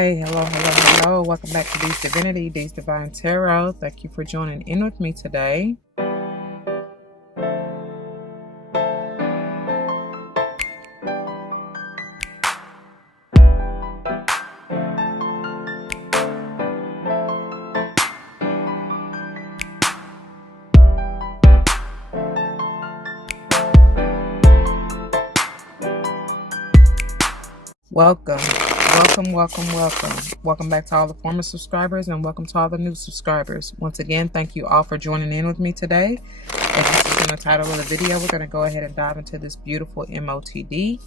Hi, hello. Welcome back to D's Divinity, D's Divine Tarot. Thank you for joining in with me today. Welcome back to all the former subscribers and welcome to all the new subscribers. Once again, thank you all for joining in with me today. As you see in the title of the video, we're going to go ahead and dive into this beautiful MOTD.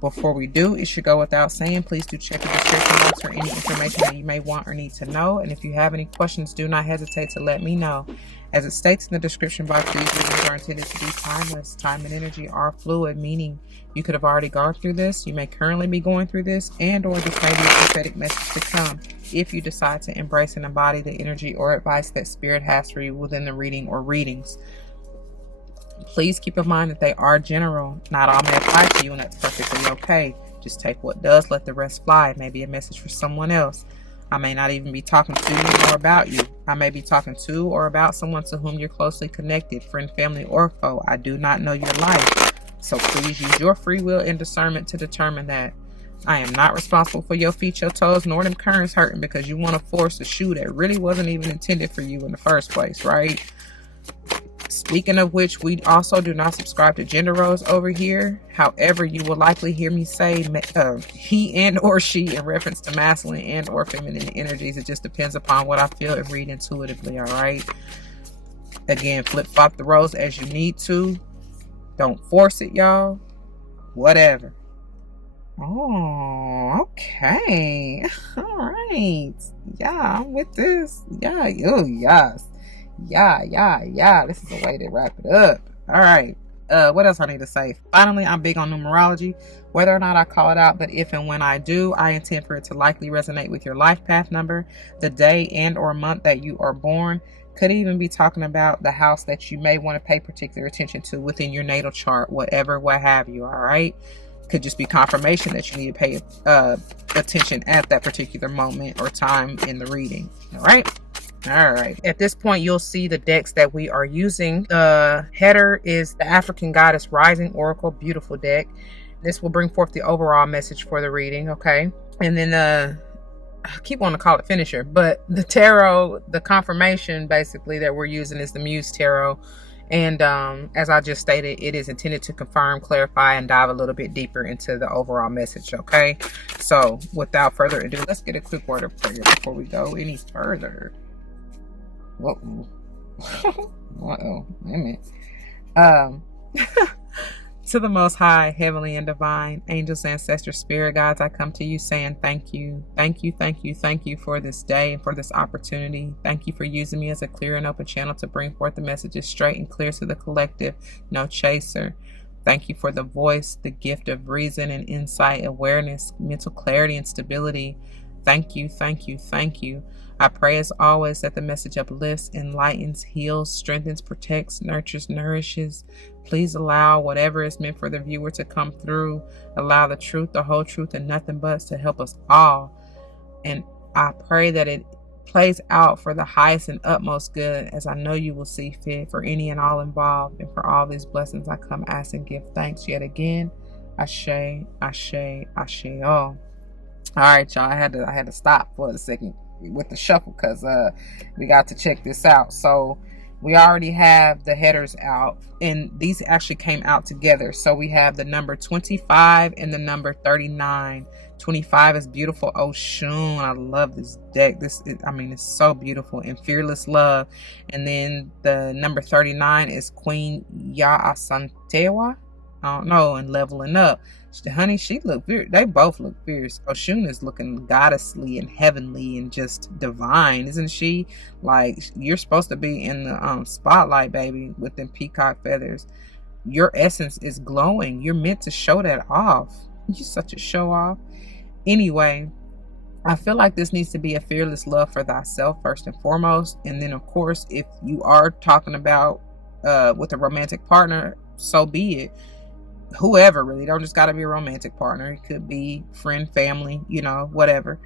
Before we do, it should go without saying, please do check the description box for any information that you may want or need to know. And if you have any questions, do not hesitate to let me know. As it states in the description box, these readings are intended to be timeless. Time and energy are fluid, meaning you could have already gone through this, you may currently be going through this, and or this may be a prophetic message to come if you decide to embrace and embody the energy or advice that Spirit has for you within the reading or readings. Please keep in mind that they are general. Not all may apply to you, and that's perfectly okay. Just take what does, let the rest fly. It may be a message for someone else. I may not even be talking to you or about you. I may be talking to or about someone to whom you're closely connected, friend, family, or foe. I do not know your life, so please use your free will and discernment to determine that. I am not responsible for your feet, your toes, nor them currents hurting because you want to force a shoe that really wasn't even intended for you in the first place, right? Speaking of which, we also do not subscribe to gender roles over here. However, you will likely hear me say he and or she in reference to masculine and or feminine energies. It just depends upon what I feel and read intuitively, all right? Again, flip-flop the roles as you need to. Don't force it, y'all. Whatever. Oh, okay. All right. Yeah, I'm with this. Yeah, oh, yes. Yeah. This is a way to wrap it up. All right. What else I need to say? Finally, I'm big on numerology. Whether or not I call it out, but if and when I do, I intend for it to likely resonate with your life path number, the day and or month that you are born. Could even be talking about the house that you may want to pay particular attention to within your natal chart, whatever, what have you. All right. Could just be confirmation that you need to pay attention at that particular moment or time in the reading. All right. At this point, you'll see the decks that we are using. The header is the African Goddess Rising Oracle. Beautiful deck. This will bring forth the overall message for the reading, okay? And then I keep wanting to call it finisher, but the tarot, the confirmation basically that we're using is the Muse Tarot. And as I just stated, it is intended to confirm, clarify, and dive a little bit deeper into the overall message, okay? So without further ado, let's get a quick word of prayer before we go any further. Uh-oh, wait a minute. To the Most High, Heavenly and Divine, angels, ancestors, spirit guides, I come to you saying thank you for this day and for this opportunity. Thank you for using me as a clear and open channel to bring forth the messages straight and clear to the collective, no chaser. Thank you for the voice, the gift of reason and insight, awareness, mental clarity and stability. Thank you. I pray as always that the message uplifts, enlightens, heals, strengthens, protects, nurtures, nourishes. Please allow whatever is meant for the viewer to come through. Allow the truth, the whole truth, and nothing but to help us all. And I pray that it plays out for the highest and utmost good, as I know you will see fit for any and all involved. And for all these blessings, I come ask and give thanks yet again. Ashe. Oh. All right, y'all. I had to stop for a second with the shuffle because we got to check this out. So we already have the headers out, and these actually came out together. So we have the number 25 and the number 39. 25 is beautiful Oshun. I love this deck. It's so beautiful, and fearless love. And then the number 39 is Queen Yaasantewa. I don't know, and leveling up. Honey, she looked fierce. They both look fierce. Oshun is looking goddessly and heavenly and just divine, isn't she? Like, you're supposed to be in the spotlight, baby, with them peacock feathers. Your essence is glowing. You're meant to show that off. You're such a show off. Anyway, I feel like this needs to be a fearless love for thyself first and foremost. And then, of course, if you are talking about with a romantic partner, so be it. whoever, really. Don't just got to be a romantic partner. It could be friend, family, you know, whatever,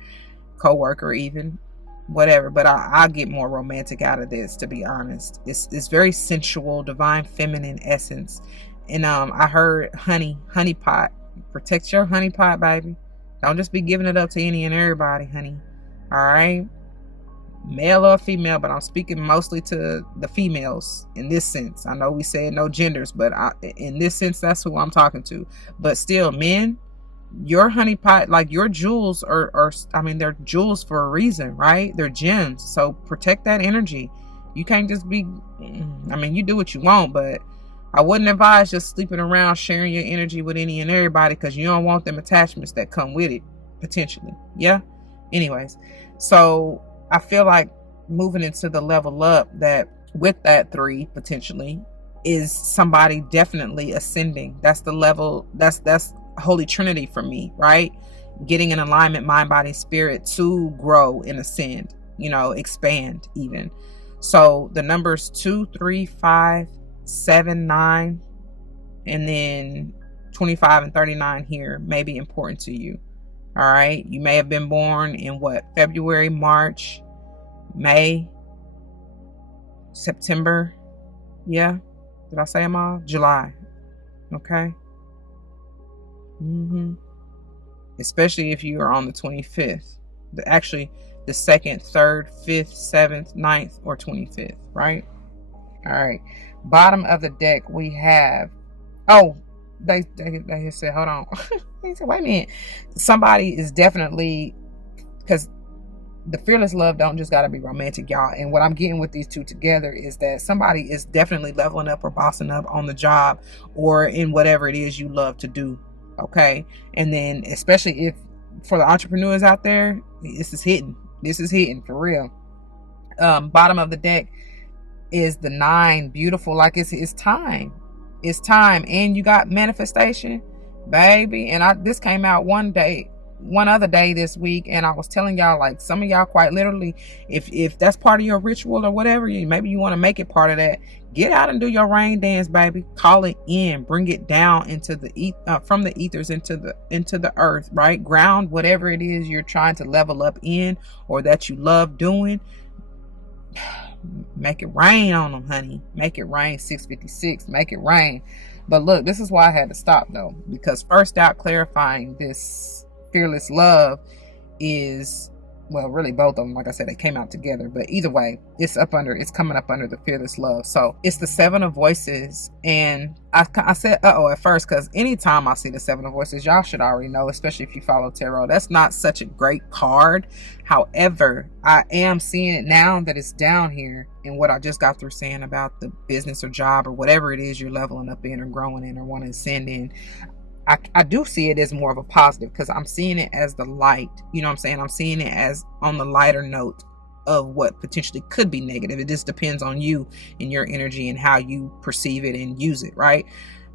co-worker even, whatever. But I get more romantic out of this, to be honest. It's very sensual, divine feminine essence. And I heard honey pot. Protect your honey pot, baby. Don't just be giving it up to any and everybody, honey. All right, male or female, but I'm speaking mostly to the females in this sense. I know we said no genders, but in this sense, that's who I'm talking to. But still, men, your honey pot, like your jewels are I mean, they're jewels for a reason, right? They're gems. So protect that energy. You can't just be, I mean, you do what you want, but I wouldn't advise just sleeping around sharing your energy with any and everybody, because you don't want them attachments that come with it, potentially. Yeah. Anyways, so I feel like moving into the level up, that with that 3 potentially is somebody definitely ascending. That's the level. That's Holy Trinity for me, right? Getting in alignment, mind, body, spirit, to grow and ascend, you know, expand even. So the numbers 2, 3, 5, 7, 9, and then 25 and 39 here may be important to you. All right. You may have been born in February, March, May, September. Yeah. Did I say them all? July. Okay. Especially if you are on the 25th. Actually, the 2nd, 3rd, 5th, 7th, 9th, or 25th, right? All right. Bottom of the deck, we have, they said, hold on. They said, wait a minute. Somebody is definitely, because the fearless love don't just got to be romantic, y'all. And what I'm getting with these two together is that somebody is definitely leveling up or bossing up on the job or in whatever it is you love to do. Okay. And then especially if for the entrepreneurs out there, this is hitting for real. Bottom of the deck is the 9. Beautiful. Like it's time. It's time. And you got manifestation, baby. And this came out one other day this week, and I was telling y'all, like, some of y'all quite literally, if that's part of your ritual or whatever, maybe you want to make it part of that, get out and do your rain dance, baby. Call it in, bring it down into the from the ethers into the earth, right? Ground whatever it is you're trying to level up in, or that you love doing. Make it rain on them, honey. Make it rain. 656. Make it rain. But look, this is why I had to stop though, because first out clarifying this fearless love is, well, really both of them, like I said, they came out together, but either way, it's coming up under the fearless love. So it's the 7 of voices, and I said at first, because anytime I see the 7 of voices, y'all should already know, especially if you follow tarot, that's not such a great card. However, I am seeing it now that it's down here, and what I just got through saying about the business or job or whatever it is you're leveling up in or growing in or want to ascend in, I do see it as more of a positive, because I'm seeing it as the light. You know what I'm saying? I'm seeing it as on the lighter note of what potentially could be negative. It just depends on you and your energy and how you perceive it and use it, right?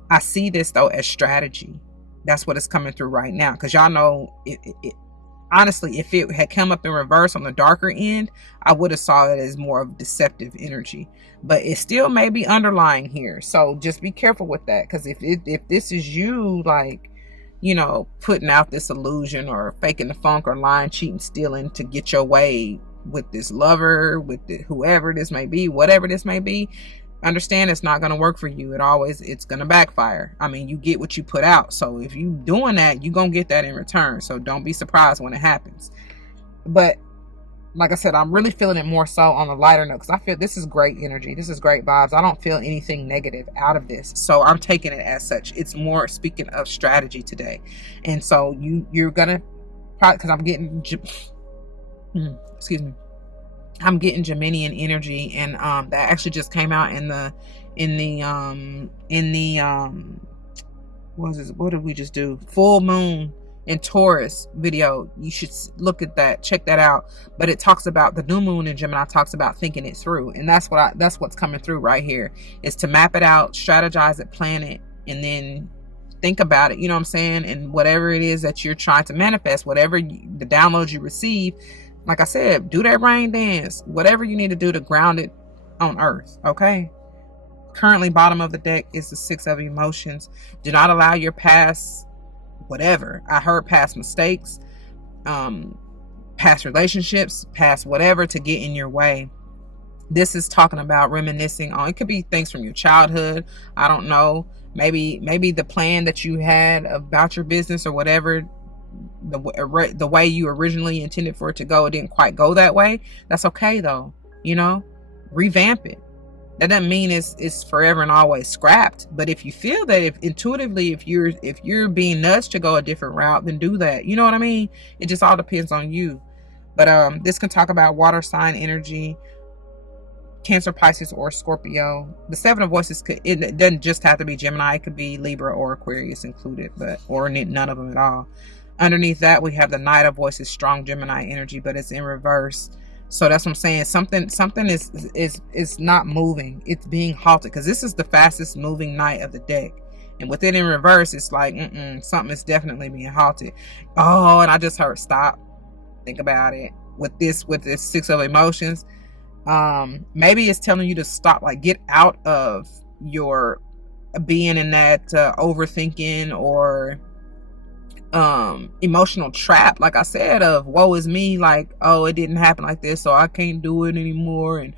I see this though as strategy. That's what is coming through right now, because y'all know honestly, if it had come up in reverse on the darker end, I would have saw it as more of deceptive energy. But it still may be underlying here. So just be careful with that. Because if this is you, like, you know, putting out this illusion or faking the funk or lying, cheating, stealing to get your way with this lover, with whoever this may be, whatever this may be, understand it's not going to work for you. It's going to backfire. I mean, you get what you put out. So if you doing that, you're going to get that in return. So don't be surprised when it happens. But like I said, I'm really feeling it more so on the lighter note, because I feel this is great energy. This is great vibes. I don't feel anything negative out of this. So I'm taking it as such. It's more speaking of strategy today. And so you're going to probably, because I'm getting, excuse me, I'm getting Geminian energy, and that actually just came out in the what did we just do? Full moon in Taurus video. You should look at that, check that out. But it talks about the new moon in Gemini, talks about thinking it through, and that's what's coming through right here, is to map it out, strategize it, plan it, and then think about it. You know what I'm saying? And whatever it is that you're trying to manifest, whatever the downloads you receive, like I said, do that rain dance, whatever you need to do to ground it on earth. Okay, Currently, bottom of the deck is the Six of Emotions. Do not allow your past, whatever. I heard past mistakes, past relationships, past whatever, to get in your way. This is talking about reminiscing on, it could be things from your childhood. I don't know. Maybe the plan that you had about your business or whatever, the way you originally intended for it to go, it didn't quite go that way. That's okay though. You know, revamp it. That doesn't mean it's forever and always scrapped. But if you feel that, if intuitively, if you're being nudged to go a different route, then do that. You know what I mean? It just all depends on you. But this can talk about water sign energy, Cancer, Pisces, or Scorpio. The Seven of Voices it doesn't just have to be Gemini. It could be Libra or Aquarius included, or none of them at all. Underneath that, we have the Knight of Voices, strong Gemini energy, but it's in reverse. So that's what I'm saying. Something is not moving. It's being halted, because this is the fastest moving knight of the deck. And with it in reverse, it's like, something is definitely being halted. Oh, and I just heard stop. Think about it. With this Six of Emotions, maybe it's telling you to stop, like get out of your being in that overthinking or emotional trap, like I said, of woe is me, like, oh, it didn't happen like this, so I can't do it anymore, and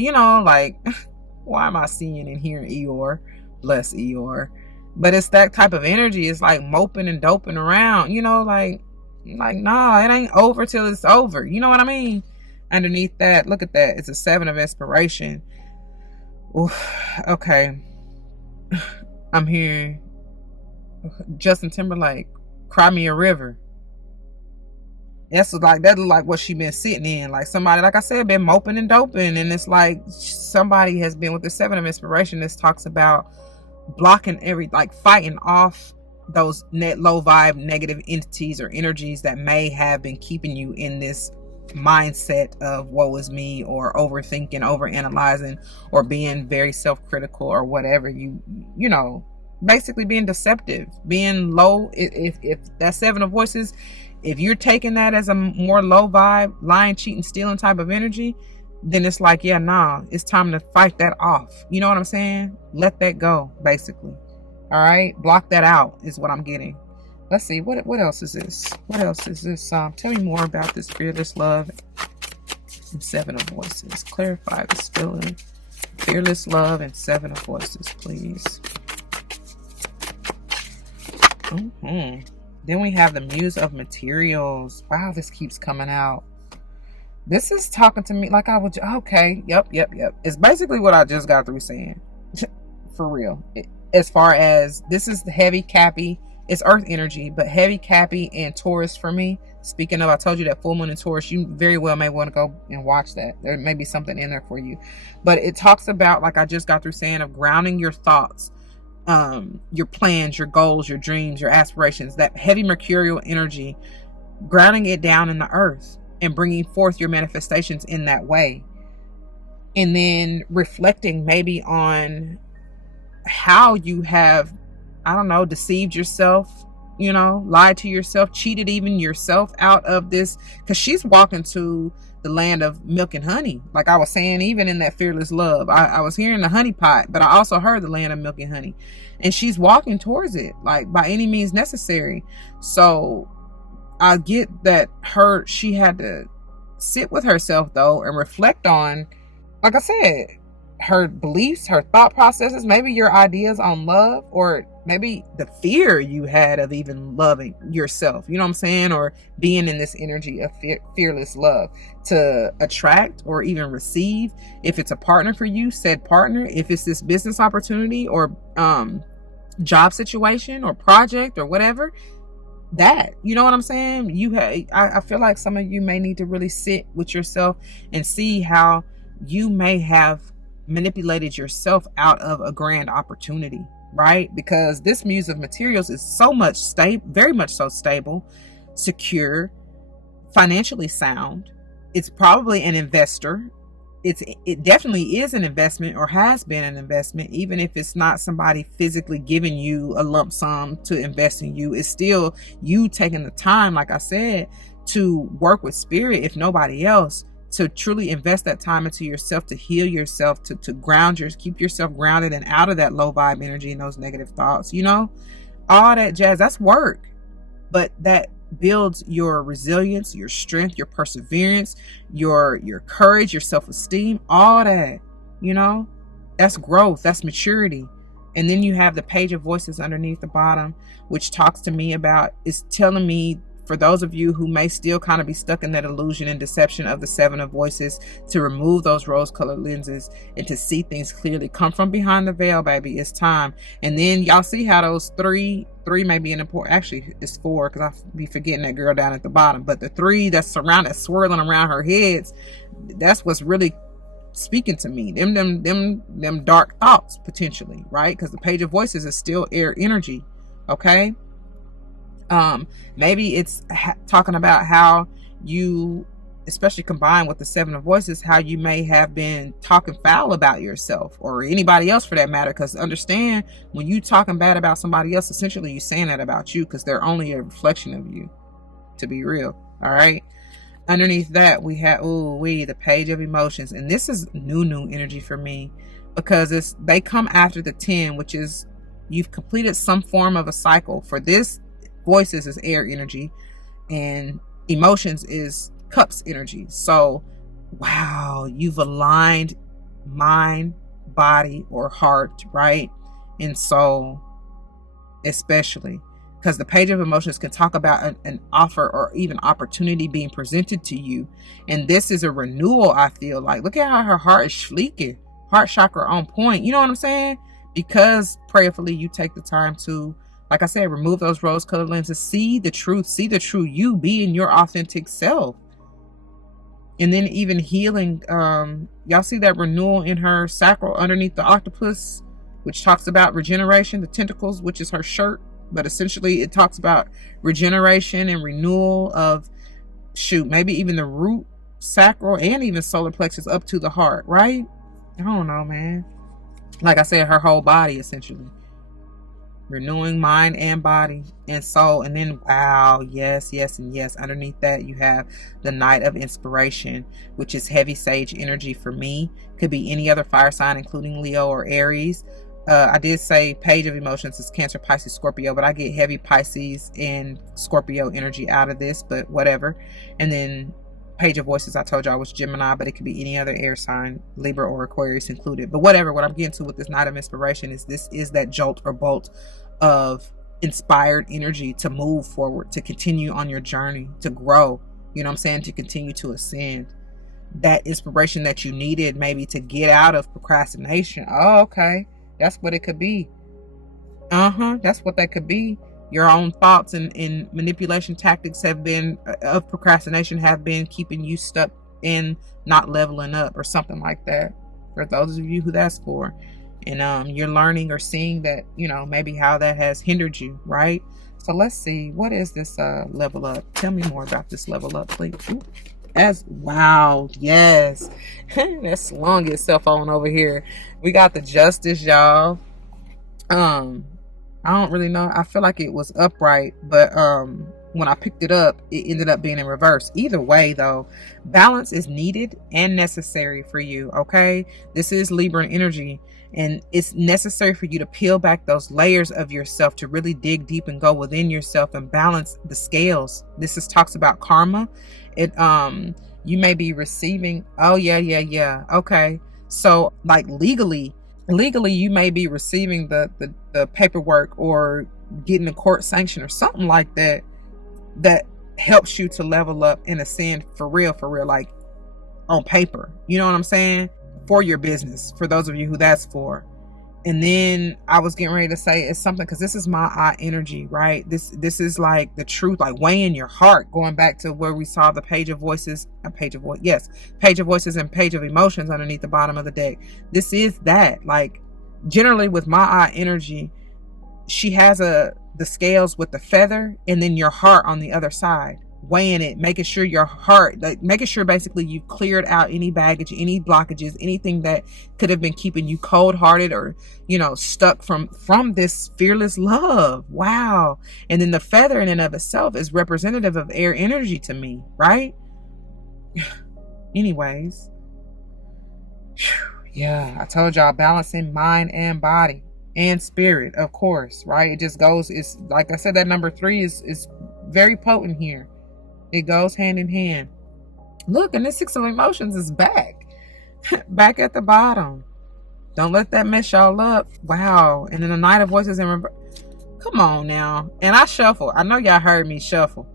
you know, like, why am I seeing and hearing Eeyore? Bless Eeyore. But it's that type of energy. It's like moping and doping around, you know, like nah, it ain't over till it's over, you know what I mean? Underneath that, look at that, it's a Seven of Inspiration. Oof, okay. I'm hearing Justin Timberlake, Cry Me a River. That's like what she been sitting in. Like somebody, like I said, been moping and doping. And it's like somebody has been with the Seven of Inspiration. This talks about blocking fighting off those low vibe negative entities or energies that may have been keeping you in this mindset of woe is me, or overthinking, overanalyzing, or being very self-critical, or whatever, you know, basically being deceptive, being low. If that Seven of Voices, if you're taking that as a more low vibe, lying, cheating, stealing type of energy, then it's like, yeah, nah, it's time to fight that off. You know what I'm saying? Let that go, basically. All right, block that out is what I'm getting. Let's see, what else is this? What else is this? Tell me more about this fearless love and Seven of Voices. Clarify this feeling. Fearless love and Seven of Voices, please. Then we have the Muse of Materials. Wow, this keeps coming out. This is talking to me like I would. Okay, yep. It's basically what I just got through saying. For real. As far as this is the heavy Cappy. It's earth energy, but heavy Cappy and Taurus for me. Speaking of, I told you that full moon in Taurus, you very well may want to go and watch that. There may be something in there for you. But it talks about, like I just got through saying, of grounding your thoughts, your plans, your goals, your dreams, your aspirations, that heavy mercurial energy, grounding it down in the earth and bringing forth your manifestations in that way. And then reflecting maybe on how you have, I don't know, deceived yourself, you know, lied to yourself, cheated even yourself out of this, because she's walking to the land of milk and honey. Like I was saying, even in that fearless love, I was hearing the honey pot, but I also heard the land of milk and honey, and she's walking towards it, like by any means necessary. So I get that she had to sit with herself though and reflect on, like I said, her beliefs, her thought processes, maybe your ideas on love, or maybe the fear you had of even loving yourself, you know what I'm saying? Or being in this energy of fearless love to attract or even receive, if it's a partner for you, said partner, if it's this business opportunity or job situation or project or whatever, that, you know what I'm saying? I feel like some of you may need to really sit with yourself and see how you may have manipulated yourself out of a grand opportunity, right? Because this Muse of Materials is so much stable, very much so stable, secure, financially sound. It's probably an investor. It definitely is an investment, or has been an investment, even if it's not somebody physically giving you a lump sum to invest in you. It's still you taking the time, like I said, to work with spirit, if nobody else, to truly invest that time into yourself, to heal yourself, to keep yourself grounded and out of that low vibe energy and those negative thoughts, all that jazz. That's work, but that builds your resilience, your strength, your perseverance, your courage, your self-esteem, all that, that's growth, that's maturity. And then you have the Page of Voices underneath the bottom, which talks to me about, is telling me, for those of you who may still kind of be stuck in that illusion and deception of the Seven of Voices, to remove those rose-colored lenses and to see things clearly. Come from behind the veil, baby. It's time. And then y'all see how those three may be an important, actually it's 4, because I be forgetting that girl down at the bottom. But the 3 that's swirling around her heads, that's what's really speaking to me. Them dark thoughts, potentially, right? Because the Page of Voices is still air energy, okay? Maybe it's talking about how you, especially combined with the Seven of Voices, how you may have been talking foul about yourself or anybody else for that matter. Because understand, when you talking bad about somebody else, essentially you're saying that about you, because they're only a reflection of you, to be real. All right. Underneath that, we have the Page of Emotions, and this is new energy for me, because they come after the 10, which is you've completed some form of a cycle. For this, Voices is air energy, and Emotions is Cups energy. So, wow, you've aligned mind, body, or heart, right, and soul, especially. Because the Page of Emotions can talk about an offer or even opportunity being presented to you. And this is a renewal, I feel like. Look at how her heart is schleeking. Heart chakra on point. You know what I'm saying? Because prayerfully you take the time to, like I said, remove those rose-colored lenses. See the truth. See the true you. Be in your authentic self. And then even healing. Y'all see that renewal in her sacral underneath the octopus, which talks about regeneration. The tentacles, which is her shirt. But essentially it talks about regeneration and renewal of, maybe even the root, sacral, and even solar plexus up to the heart, right? I don't know, man. Like I said, her whole body, essentially. Renewing mind and body and soul. And then, wow, yes, and yes. Underneath that, you have the Knight of Inspiration, which is heavy sage energy for me. Could be any other fire sign, including Leo or Aries. I did say Page of Emotions is Cancer, Pisces, Scorpio, but I get heavy Pisces and Scorpio energy out of this, but whatever. And then Page of Voices, I told y'all, was Gemini, but it could be any other air sign, Libra or Aquarius included. But whatever, what I'm getting to with this Knight of Inspiration is this is that jolt or bolt of inspired energy to move forward, to continue on your journey, to grow, you know what I'm saying, to continue to ascend. That inspiration that you needed maybe to get out of procrastination. Oh, okay. That's what it could be. That's what that could be. Your own thoughts and manipulation tactics of procrastination have been keeping you stuck in not leveling up or something like that. For those of you who that's for. And you're learning or seeing that, maybe how that has hindered you, right? So let's see. What is this level up? Tell me more about this level up, please. Wow, yes. That's slung itself on over here. We got the Justice, y'all. I don't really know. I feel like it was upright, but when I picked it up, it ended up being in reverse. Either way, though, balance is needed and necessary for you, okay? This is Libra energy, and it's necessary for you to peel back those layers of yourself, to really dig deep and go within yourself and balance the scales. This talks about karma. You may be receiving, okay, so like legally you may be receiving the paperwork or getting a court sanction or something like that helps you to level up and ascend for real, like on paper, you know what I'm saying, for your business, for those of you who that's for. And then I was getting ready to say it's something, because this is my eye energy, right? This is like the truth, like weighing your heart, going back to where we saw the Page of Voices, Page of Voices and Page of Emotions underneath the bottom of the deck. This is that, like, generally with my eye energy, she has the scales with the feather and then your heart on the other side, weighing it, making sure your heart, like making sure basically you've cleared out any baggage, any blockages, anything that could have been keeping you cold-hearted or, stuck from this fearless love. Wow. And then the feather in and of itself is representative of air energy to me, right? Anyways, yeah, I told y'all, balancing mind and body and spirit, of course, right? It just goes, it's like I said, that number 3 is very potent here. It goes hand in hand. Look, and the 6 of emotions is back. Back at the bottom. Don't let that mess y'all up. Wow. And then the Knight of Voices in reverse. Come on now. And I shuffle. I know y'all heard me shuffle.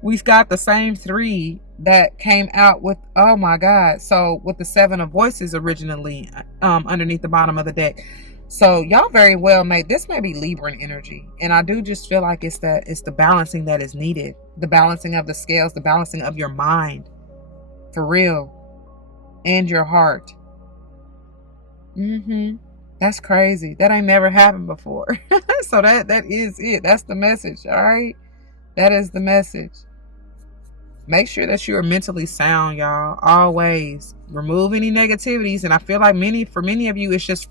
We've got the same 3 that came out with, oh my God. So with the 7 of Voices originally underneath the bottom of the deck. So y'all very well this may be Libran energy. And I do just feel like it's the balancing that is needed. The balancing of the scales, the balancing of your mind. For real. And your heart. That's crazy. That ain't never happened before. So that is it. That's the message. All right. That is the message. Make sure that you are mentally sound, y'all. Always remove any negativities. And I feel like for many of you, it's just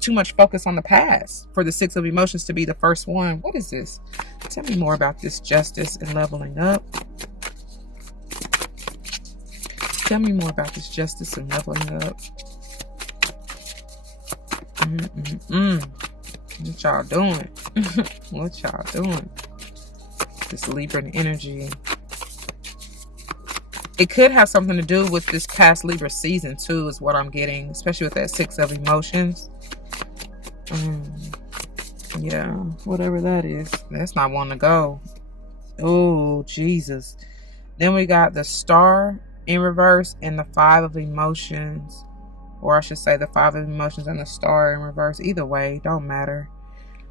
too much focus on the past for the 6 of emotions to be the first one. What is this? Tell me more about this justice and leveling up. Tell me more about this justice and leveling up. What y'all doing? What y'all doing? This Libran energy. It could have something to do with this past Libra season too, is what I'm getting, especially with that 6 of emotions. Yeah, whatever that is. That's not one to go. Oh, Jesus. Then we got the Star in reverse and the 5 of emotions. Or I should say the 5 of emotions and the Star in reverse. Either way, don't matter.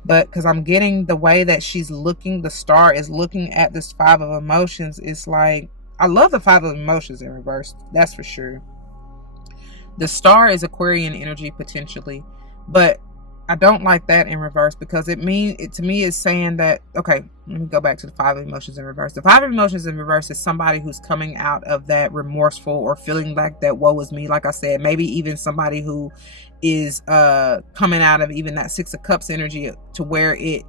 But because I'm getting the way that she's looking, the Star is looking at this 5 of emotions. It's like, I love the 5 of emotions in reverse. That's for sure. The Star is Aquarian energy potentially. But I don't like that in reverse because to me it's saying that, okay, let me go back to the 5 of emotions in reverse. The 5 of emotions in reverse is somebody who's coming out of that remorseful or feeling like that woe is me. Like I said, maybe even somebody who is coming out of even that 6 of Cups energy to where it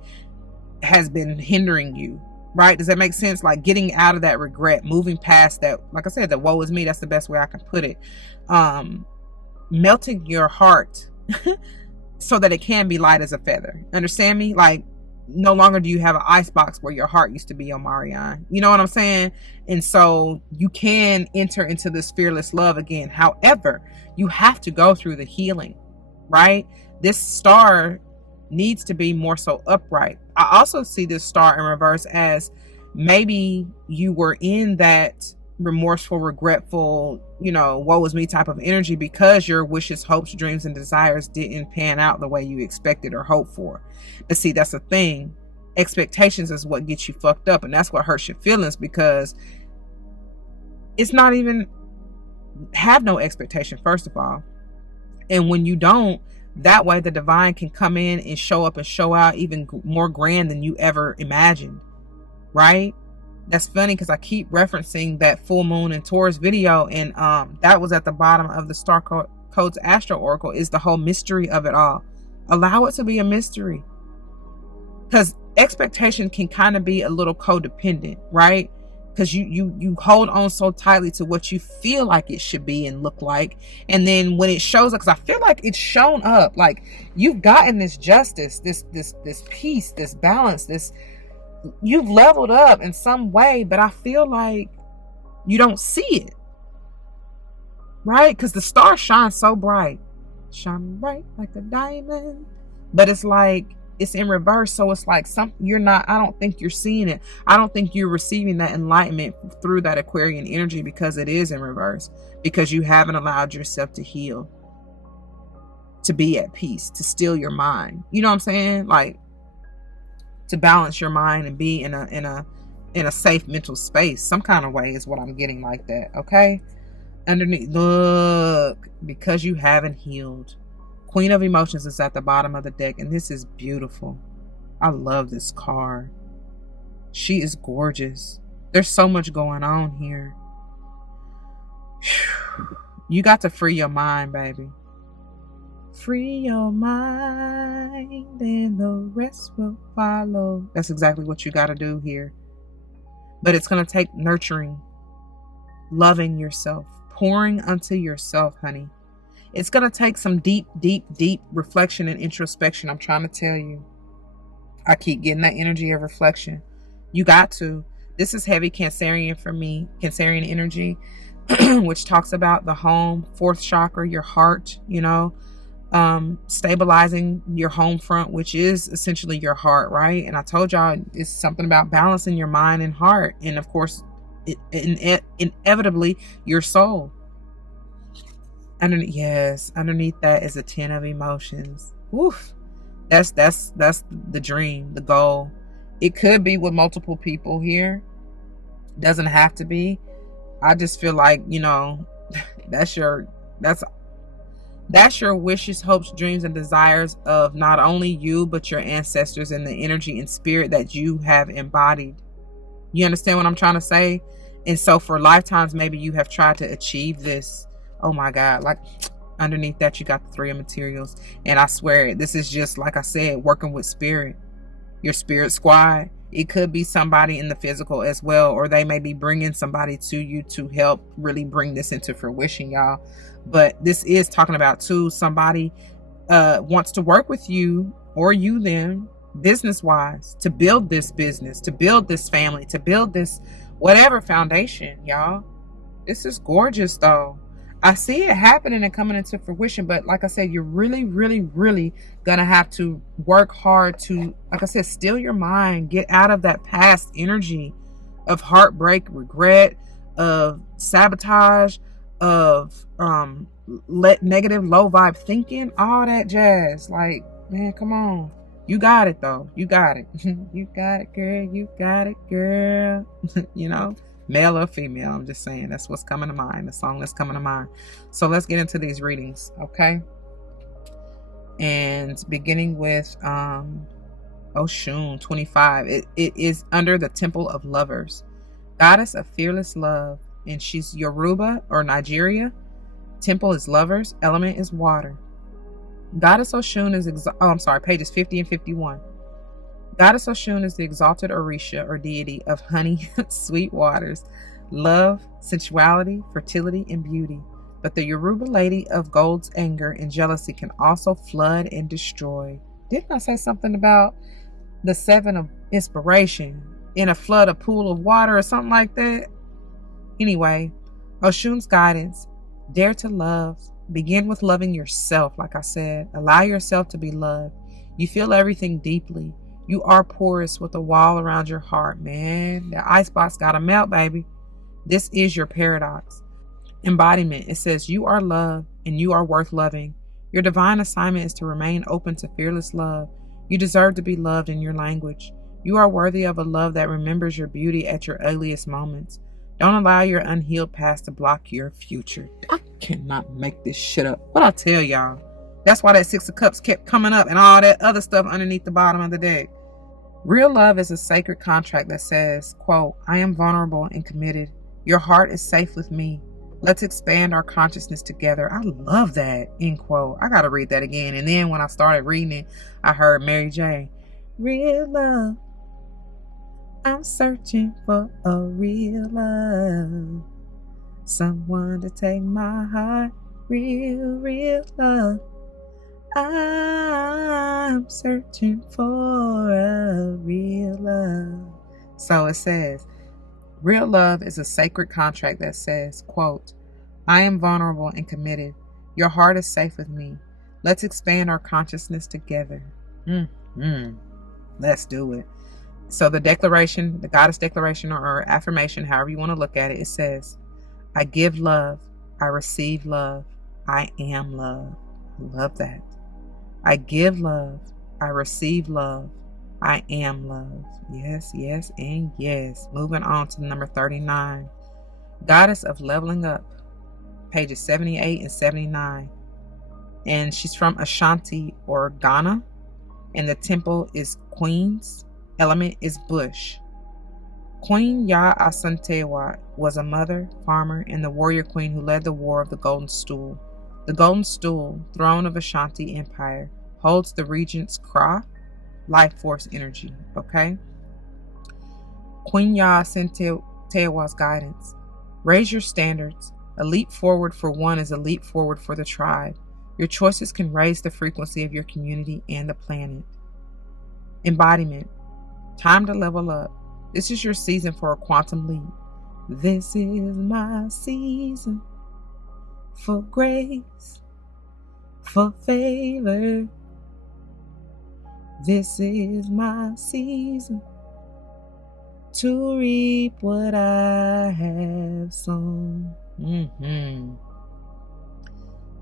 has been hindering you, right? Does that make sense? Like getting out of that regret, moving past that, like I said, the woe is me. That's the best way I can put it. Melting your heart so that it can be light as a feather. Understand me? Like, no longer do you have an icebox where your heart used to be on Marianne. You know what I'm saying? And so you can enter into this fearless love again. However, you have to go through the healing, right? This Star needs to be more so upright. I also see this Star in reverse as maybe you were in that remorseful, regretful, woe is me type of energy because your wishes, hopes, dreams, and desires didn't pan out the way you expected or hoped for. But see, that's the thing. Expectations is what gets you fucked up, and that's what hurts your feelings because it's not even have no expectation, first of all. And when you don't, that way the divine can come in and show up and show out even more grand than you ever imagined, right? That's funny because I keep referencing that full moon and Taurus video, and that was at the bottom of the Star Codes Astro Oracle, is the whole mystery of it all. Allow it to be a mystery, because expectation can kind of be a little codependent, right? Because you hold on so tightly to what you feel like it should be and look like, and then when it shows up, because I feel like it's shown up, like you've gotten this justice, this peace, this balance, you've leveled up in some way, but I feel like you don't see it, right? Because the star shines so bright, shine bright like a diamond, but it's like it's in reverse. So it's like I don't think you're seeing it. I don't think you're receiving that enlightenment through that Aquarian energy because it is in reverse, because you haven't allowed yourself to heal, to be at peace, to still your mind. You know what I'm saying? Like, to balance your mind and be in a safe mental space, some kind of way is what I'm getting like that. Okay. Underneath, look, because you haven't healed. Queen of Emotions is at the bottom of the deck, and this is beautiful. I love this card. She is gorgeous. There's so much going on here. You got to free your mind, baby. Free your mind and the rest will follow. That's exactly what you got to do here. But it's going to take nurturing. loving yourself, pouring unto yourself, honey. It's going to take some deep, deep, deep reflection and introspection. I'm trying to tell you. I keep getting that energy of reflection. You got to. This is heavy Cancerian for me, Cancerian energy, which talks about the home, fourth chakra, your heart, stabilizing your home front, which is essentially your heart, right? And I told y'all it's something about balancing your mind and heart. And of course, inevitably, your soul. Underneath that is a 10 of emotions. Woof. That's the dream, the goal. It could be with multiple people here. Doesn't have to be. I just feel like, that's your wishes, hopes, dreams, and desires of not only you, but your ancestors and the energy and spirit that you have embodied. You understand what I'm trying to say? And so for lifetimes, maybe you have tried to achieve this. Oh my God. Like underneath that, you got the 3 of materials. And I swear, this is just, like I said, working with spirit, your spirit squad. It could be somebody in the physical as well, or they may be bringing somebody to you to help really bring this into fruition, y'all. But this is talking about too, somebody wants to work with you or you them business wise to build this business, to build this family, to build this whatever foundation, y'all. This is gorgeous though. I see it happening and coming into fruition, but like I said, you're really, really, really gonna have to work hard to, like I said, still your mind, get out of that past energy of heartbreak, regret, of sabotage, of negative, low vibe thinking, all that jazz. Like, man, come on. You got it though. You got it. You got it, girl. You got it, girl. Male or female, I'm just saying, that's what's coming to mind, the song that's coming to mind. So let's get into these readings, okay? And beginning with Oshun 25, it is under the Temple of Lovers, goddess of fearless love, and she's Yoruba or Nigeria. Temple is lovers, element is water. Goddess Oshun is pages 50 and 51. Goddess Oshun is the exalted Orisha or deity of honey, sweet waters, love, sensuality, fertility, and beauty. But the Yoruba lady of gold's anger and jealousy can also flood and destroy. Didn't I say something about the 7 of inspiration in a flood, a pool of water or something like that? Anyway, Oshun's guidance, dare to love. Begin with loving yourself, like I said. Allow yourself to be loved. You feel everything deeply. You are porous with a wall around your heart, man. The icebox gotta melt, baby. This is your paradox. Embodiment. It says you are loved and you are worth loving. Your divine assignment is to remain open to fearless love. You deserve to be loved in your language. You are worthy of a love that remembers your beauty at your ugliest moments. Don't allow your unhealed past to block your future. I cannot make this shit up. What I tell y'all. That's why that 6 of Cups kept coming up and all that other stuff underneath the bottom of the deck. Real love is a sacred contract that says, quote, I am vulnerable and committed. Your heart is safe with me. Let's expand our consciousness together. I love that, end quote. I got to read that again. And then when I started reading it, I heard Mary J. Real love. I'm searching for a real love. Someone to take my heart. Real love. I'm searching for a real love. So it says, real love is a sacred contract that says, quote, I am vulnerable and committed. Your heart is safe with me. Let's expand our consciousness together. Let's do it. So the declaration, the goddess declaration or affirmation, however you want to look at it, it says, I give love. I receive love. I am love. I love that. I give love. I receive love. I am love. Yes, yes, and yes. Moving on to number 39. Goddess of leveling up. Pages 78 and 79. And she's from Ashanti or Ghana. And the temple is Queen's. Element is bush. Queen Ya Asantewa was a mother, farmer, and the warrior queen who led the war of the Golden Stool. The Golden Stool, throne of Ashanti Empire, holds the regent's Kra, life force energy, okay? Queen Ya Asantewa's guidance. Raise your standards. A leap forward for one is a leap forward for the tribe. Your choices can raise the frequency of your community and the planet. Embodiment. Time to level up. This is your season for a quantum leap. This is my season for grace, for favor. This is my season to reap what I have sown.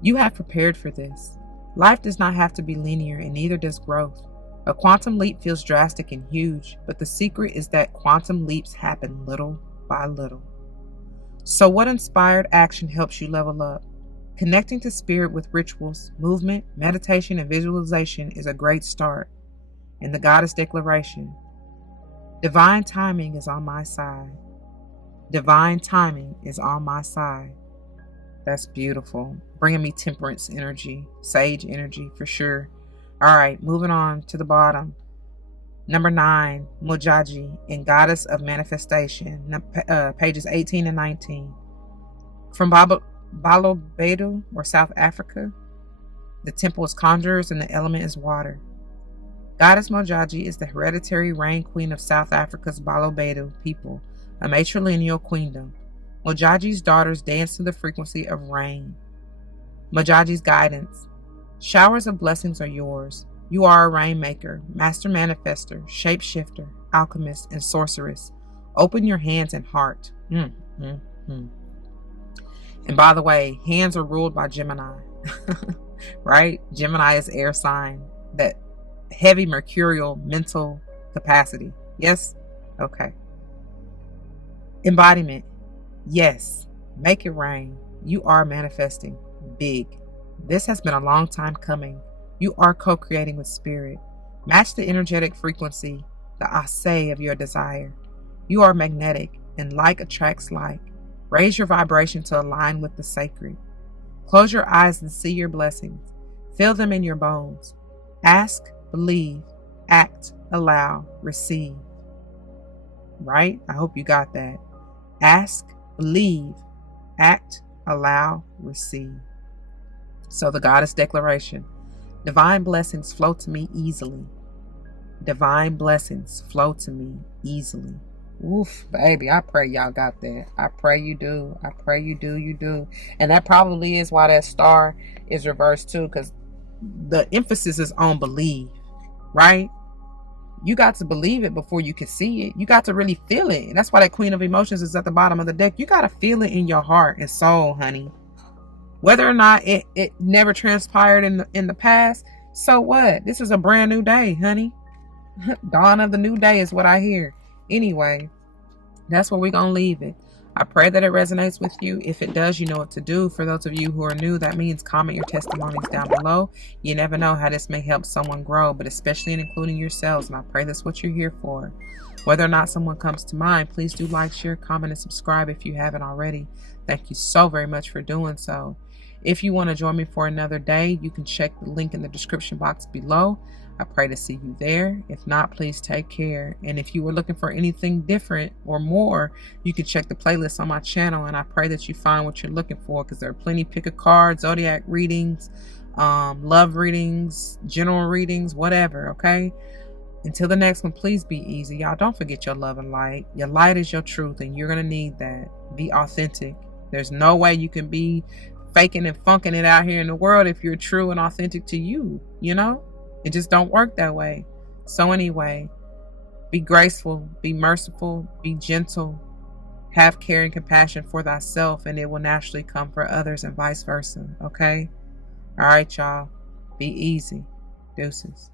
You have prepared for this. Life does not have to be linear, and neither does growth. A quantum leap feels drastic and huge, but the secret is that quantum leaps happen little by little. So what inspired action helps you level up? Connecting to spirit with rituals, movement, meditation, and visualization is a great start. And the Goddess Declaration. Divine timing is on my side. Divine timing is on my side. That's beautiful. Bringing me temperance energy, sage energy for sure. All right, moving on to the bottom. Number 9, Mojaji in Goddess of Manifestation, pages 18 and 19. From Balobedu, or South Africa, the temple is conjurers and the element is water. Goddess Mojaji is the hereditary reign queen of South Africa's Balobedu people, a matrilineal queendom. Mojaji's daughters dance to the frequency of rain. Mojaji's guidance. Showers of blessings are yours. You are a rainmaker, master manifester, shapeshifter, alchemist, and sorceress. Open your hands and heart. And by the way, hands are ruled by Gemini, right? Gemini is air sign, that heavy mercurial mental capacity. Yes? Okay. Embodiment. Yes. Make it rain. You are manifesting big. This has been a long time coming. You are co-creating with spirit. Match the energetic frequency, the assay of your desire. You are magnetic, and like attracts like. Raise your vibration to align with the sacred. Close your eyes and see your blessings. Feel them in your bones. Ask, believe, act, allow, receive. Right? I hope you got that. Ask, believe, act, allow, receive. So the Goddess Declaration. Divine blessings flow to me easily. Divine blessings flow to me easily. Oof, baby, I pray y'all got that. I pray you do. I pray you do. You do. And that probably is why that star is reversed too, because the emphasis is on believe, right? You got to believe it before you can see it. You got to really feel it. And that's why that Queen of Emotions is at the bottom of the deck. You got to feel it in your heart and soul, honey. Whether or not it never transpired in the past, so what? This is a brand new day, honey. Dawn of the new day is what I hear. Anyway, that's where we're going to leave it. I pray that it resonates with you. If it does, you know what to do. For those of you who are new, that means comment your testimonies down below. You never know how this may help someone grow, but especially in including yourselves. And I pray that's what you're here for. Whether or not someone comes to mind, please do like, share, comment, and subscribe if you haven't already. Thank you so very much for doing so. If you want to join me for another day, you can check the link in the description box below. I pray to see you there. If not, please take care. And if you were looking for anything different or more, you can check the playlist on my channel. And I pray that you find what you're looking for, because there are plenty. Pick a card, zodiac readings, love readings, general readings, whatever. Okay. Until the next one, please be easy. Y'all, don't forget your love and light. Your light is your truth, and you're going to need that. Be authentic. There's no way you can be faking and funking it out here in the world if you're true and authentic to you, you know? It just don't work that way. So anyway, be graceful, be merciful, be gentle, have care and compassion for thyself, and it will naturally come for others, and vice versa, okay? All right, y'all. Be easy. Deuces.